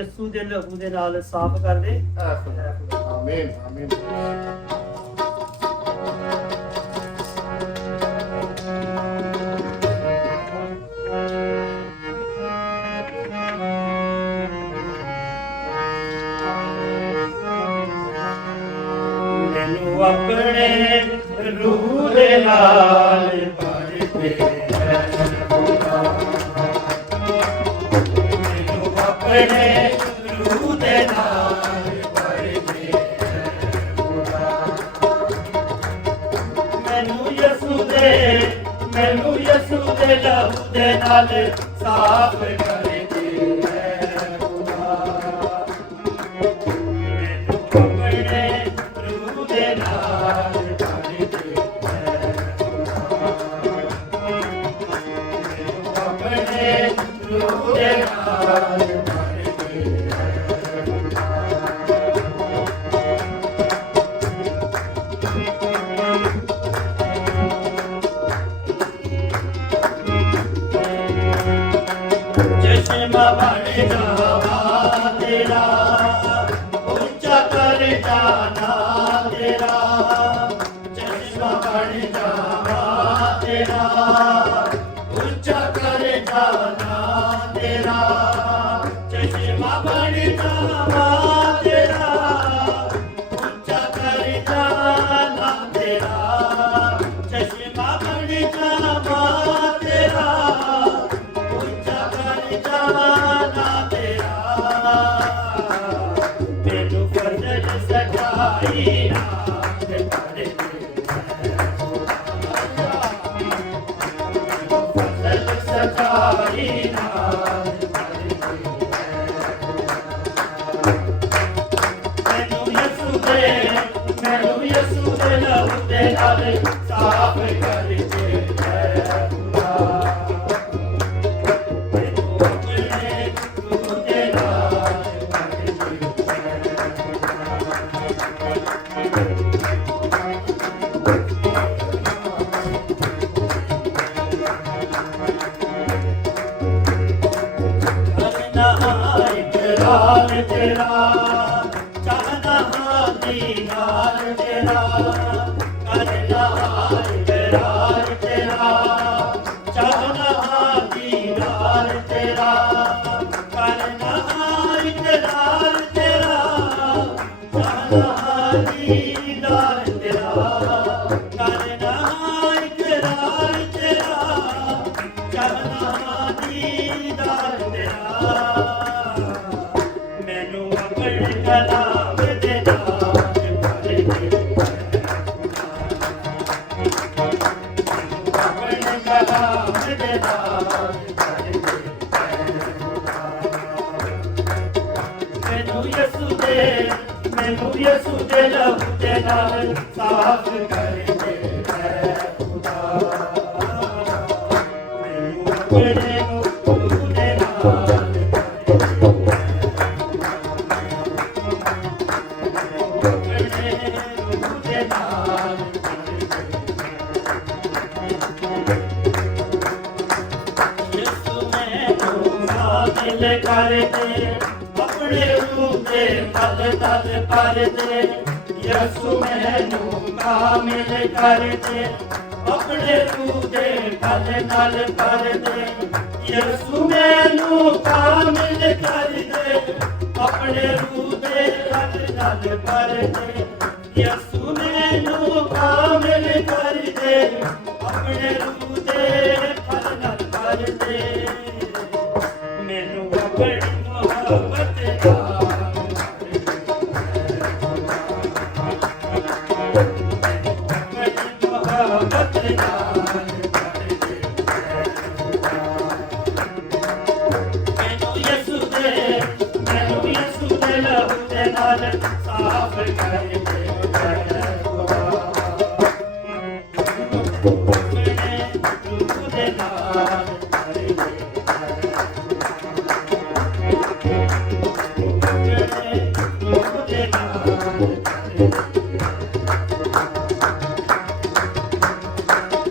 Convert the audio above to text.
ਯਿਸੂ ਦੇ ਲਹੂ ਦੇ ਨਾਲ ਸਾਫ਼ ਕਰ ਦੇ। ਆਮੀਨ ਆਮੀਨ। ਮੈਨੂੰ ਆਪਣੇ ਰੂਹ ਦੇ ਨਾਲ ਭਰ ਦੇ, ਮੈਨੂੰ ਆਪਣੇ ਰੂਹ ਦੇ ਨਾਲ ਭਰ ਦੇ, ਮੈਨੂੰ ਯਿਸੂ ਦੇ ਲਹੂ ਦੇ ਨਾਲ ਸਾਫ਼ ਕਰ ਦੇ। चश्मा बन जावा तेरा, ऊंचा कर जाना तेरा, चश्मा बन जावा तेरा, ऊंचा कर जाना तेरा, चश्मा बन जावा तेरा, ऊंचा कर जाना तेरा, चश्मा बन जावा तेरा, जाना तेरा, मैनू फजल सजाई रात कर दे, फजल सजाई रात कर दे, मैनू यीशु दे लहू दे नाल साफ कर दे। इकरार तेरा चाहता हाँ दीदार तेरा, करना इकरार तेरा चाहता हाँ दीदार तेरा, करना इकरार तेरा चाहता हाँ दीदार तेरा, करना इकरार तेरा चाहता हाँ दीदार तेरा, मैनू अपने कलाम दे नाल भर दे, अपने कलाम दे नाल भर दे, मैनू यीशु दे लहू दे नाल साफ कर दे खुदा, मैनू अपने रूह दे नाल कर दे, अपने रूह दे पल तल कर दे, यीशु मैनू कामिल कर दे, अपने रूह दे पल तल कर दे, यीशु मैनू कामिल कर दे, अपने रूह दे पल तल कर दे, यीशु मैनू कामिल कर दे, अपने रूह दे पल तल कर दे, मैनू अपनी मोहब्बत मैनू यीशु दे लहू दे नाल साफ कर दे, अपने रूह दे नाल